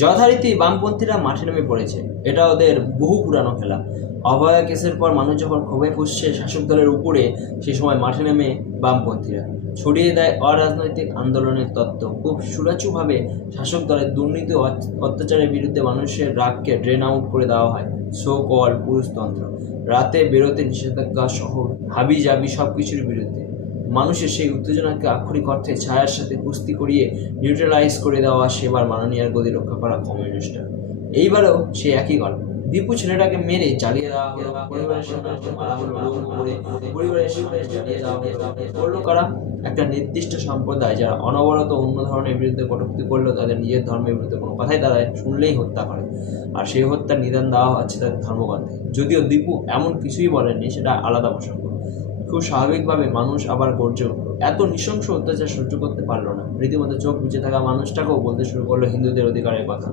যথারীতি বামপন্থীরা মাঠে নেমে পড়েছে। এটা ওদের বহু পুরানো খেলা। অভয়া কেসের পর মানুষ যখন ক্ষোভে ফুঁসছে শাসক দলের উপরে, সেই সময় মাঠে নেমে বামপন্থীরা ছড়িয়ে দেয় অরাজনৈতিক আন্দোলনের তত্ত্ব। খুব সুরাচুভাবে শাসক দলের দুর্নীতি ও অত্যাচারের বিরুদ্ধে মানুষের রাগকে ড্রেন আউট করে দেওয়া হয় সো কল পুরুষতন্ত্র, রাতে বেরোতে নিষেধাজ্ঞা সহ হাবি জাবি সব কিছুর বিরুদ্ধে। মানুষের সেই উত্তেজনাকে আক্ষরিক অর্থে ছায়ার সাথে কুস্তি করিয়ে নিউট্রালাইজ করে দেওয়া সেবার মাননীয়ার গদি রক্ষা করা কমিউনিস্টরা। এইবারও সে একই গল্প। দীপু ছেলেটাকে মেরে জ্বালিয়ে দেওয়া হলো, পরিবারের সামনে মারা হলো, পরিবারের সামনে জ্বালিয়ে দেওয়া হলো। করলো কারা? একটা নির্দিষ্ট সম্প্রদায় যারা অনবরত অন্য ধর্মের বিরুদ্ধে কটূক্তি করলেও তাদের নিজের ধর্মের বিরুদ্ধে কোনো কথাই তারা শুনলেই হত্যা করে। আর সেই হত্যার নিদান দেওয়া হচ্ছে তাদের ধর্মগ্রন্থে। যদিও দীপু এমন কিছুই বলেননি, সেটা আলাদা প্রসঙ্গ। খুব স্বাভাবিকভাবে মানুষ আবার গর্জে উঠল। এত নৃশংস অত্যাচার সহ্য করতে পারলো না। রীতিমতো চোখ বুজে থাকা মানুষটাকেও বলতে শুরু করলো হিন্দুদের অধিকারের কথা।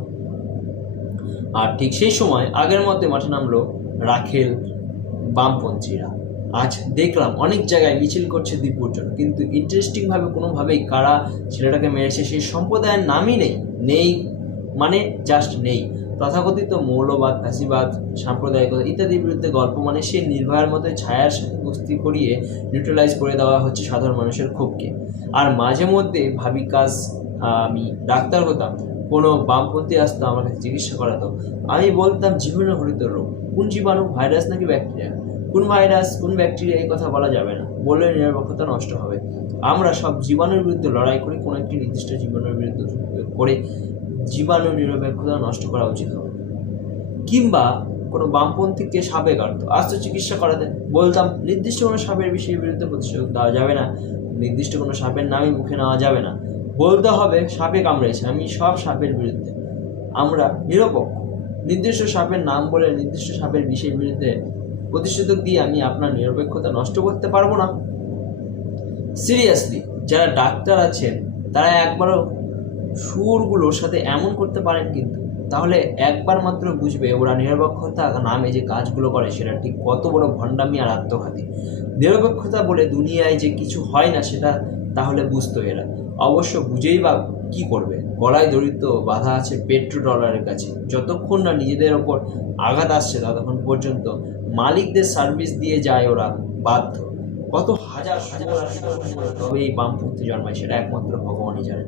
আর ঠিক সেই সময় আগের মতে মাঠে নামলো রাখেল বামপন্থীরা। আজ দেখলাম অনেক জায়গায় মিছিল করছে দীপুর জন্য, কিন্তু ইন্টারেস্টিং ভাবে কোনোভাবেই কারা ছেলেটাকে মেরেছে সেই সম্প্রদায়ের নামই নেই, মানে জাস্ট নেই। তথাকথিত মৌলবাদ, ফ্যাসিবাদ, সাম্প্রদায়িকতা ইত্যাদির বিরুদ্ধে গল্প মানে সে নির্ভয়ের মতো ছায়ার সাথে কুস্তি করিয়ে নিউট্রালাইজ করে দেওয়া হচ্ছে সাধারণ মানুষের ক্ষোভকে। আর মাঝে মধ্যে ভাবি কাজ আমি ডাক্তার হতাম, কোনো বামপন্থী আসতো আমার কাছে চিকিৎসা করাতো, আমি বলতাম জীবাণু হরিত রোগ। কোন জীবাণু? ভাইরাস নাকি ব্যাকটেরিয়া? কোন ভাইরাস কোন ব্যাকটেরিয়া এই কথা বলা যাবে না, বললে নিরপেক্ষতা নষ্ট হবে। আমরা সব জীবাণুর বিরুদ্ধে লড়াই করি, কোনো একটি নির্দিষ্ট জীবাণুর বিরুদ্ধে করে জীবাণু নিরপেক্ষতা নষ্ট করা উচিত হবে। কিংবা কোনো বামপন্থীকে সাপে কাটতো, আসতো চিকিৎসা করাতে, বলতাম নির্দিষ্ট কোনো সাপের বিষয়ের বিরুদ্ধে প্রতিষেধক দেওয়া যাবে না, নির্দিষ্ট কোনো সাপের নামই মুখে নেওয়া যাবে না, বলতে হবে সাপে কামড়েছে, আমি সব সাপের বিরুদ্ধে। আমরা নিরপেক্ষ। নির্দিষ্ট সাপের নাম বলে নির্দিষ্ট সাপের বিষয়ের বিরুদ্ধে প্রতিষেধক দিয়ে আমি আপনার নিরপেক্ষতা নষ্ট করতে পারবো না। সিরিয়াসলি, যারা ডাক্তার আছেন তারা একবারও সুরগুলোর সাথে এমন করতে পারেন, কিন্তু তাহলে একবার মাত্র বুঝবে ওরা নিরপেক্ষতা নামে যে কাজগুলো করে সেটা ঠিক কত বড় ভণ্ডামি আর আত্মঘাতী। নিরপেক্ষতা বলে দুনিয়ায় যে কিছু হয় না সেটা তাহলে বুঝতো এরা। অবশ্য বুঝেই বা কি করবে? গলায় দড়িত বাধা আছে পেট্রো ডলারের কাছে। যতক্ষণ না নিজেদের ওপর আঘাত আসছে ততক্ষণ পর্যন্ত মালিকদের সার্ভিস দিয়ে যায় ওরা বাধ্য। কত হাজার হাজার তবে এই বামপন্থী জন্মায় সেটা একমাত্র ভগবানই জানে।